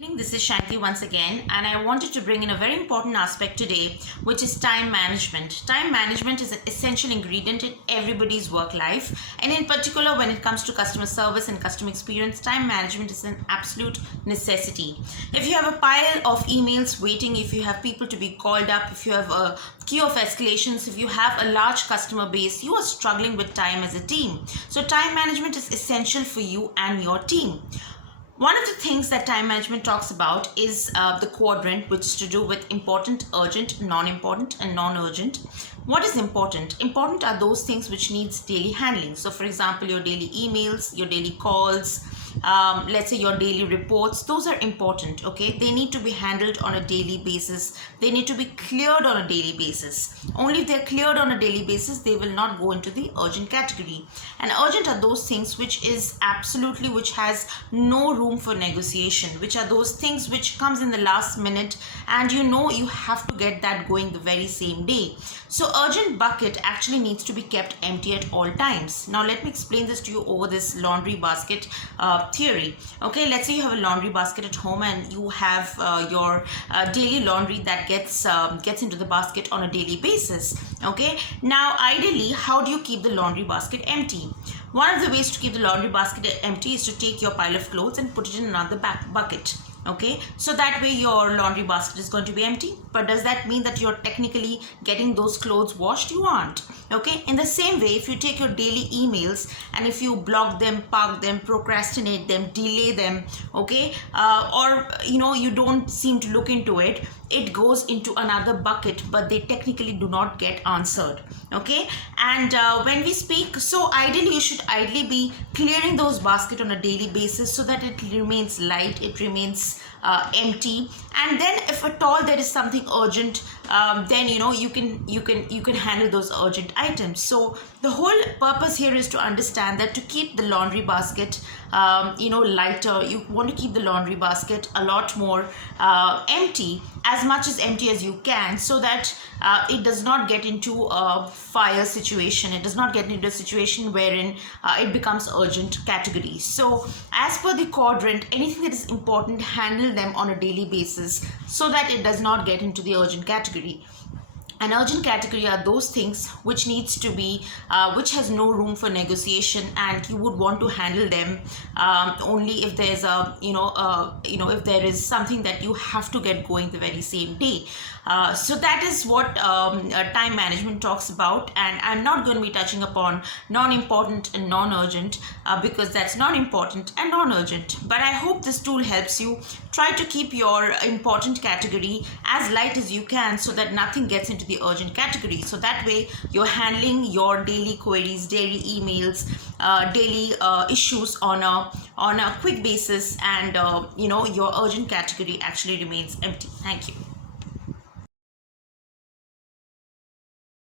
This is Shanti once again, and I wanted to bring in a very important aspect today, which is time management. Time management is an essential ingredient in everybody's work life, and in particular, when it comes to customer service and customer experience, time management is an absolute necessity. If you have a pile of emails waiting, if you have people to be called up, if you have a queue of escalations, if you have a large customer base, you are struggling with time as a team. So, time management is essential for you and your team. One of the things that time management talks about is the quadrant, which is to do with important, urgent, non-important, and non-urgent. What is important? Important are those things which needs daily handling. So, for example, your daily emails, your daily calls, let's say your daily reports, those are important. Okay, they need to be handled on a daily basis. They need to be cleared on a daily basis. Only if they're cleared on a daily basis, they will not go into the urgent category. And urgent are those things which has no room for negotiation, which are those things which comes in the last minute, and you have to get that going the very same day. So urgent bucket actually needs to be kept empty at all times. Now let me explain this to you over this laundry basket theory. Okay, let's say you have a laundry basket at home and you have your daily laundry that gets into the basket on a daily basis. Okay, now ideally, how do you keep the laundry basket empty? One of the ways to keep the laundry basket empty is to take your pile of clothes and put it in another bucket. Okay, so that way your laundry basket is going to be empty. But does that mean that you're technically getting those clothes washed? You aren't. Okay, in the same way, if you take your daily emails and if you block them, park them, procrastinate them, delay them, okay, or you don't seem to look into it, it goes into another bucket, but they technically do not get answered. Okay, and when we speak, so ideally you should be clearing those baskets on a daily basis so that it remains light, it remains empty. And then if at all there is something urgent, then you can handle those urgent items. So the whole purpose here is to understand that to keep the laundry basket lighter, you want to keep the laundry basket a lot more empty, as much as empty as you can, so that it does not get into a fire situation. It does not get into a situation wherein it becomes urgent category. So as per the quadrant, anything that is important, handle them on a daily basis so that it does not get into the urgent category. An urgent category are those things which needs to be, which has no room for negotiation, and you would want to handle them only if there's if there is something that you have to get going the very same day. So that is what time management talks about, and I'm not going to be touching upon non-important and non-urgent because that's not important and non-urgent. But I hope this tool helps you. Try to keep your important category as light as you can so that nothing gets into the urgent category. So that way you're handling your daily queries, daily emails, daily issues on a quick basis, and your urgent category actually remains empty. Thank you.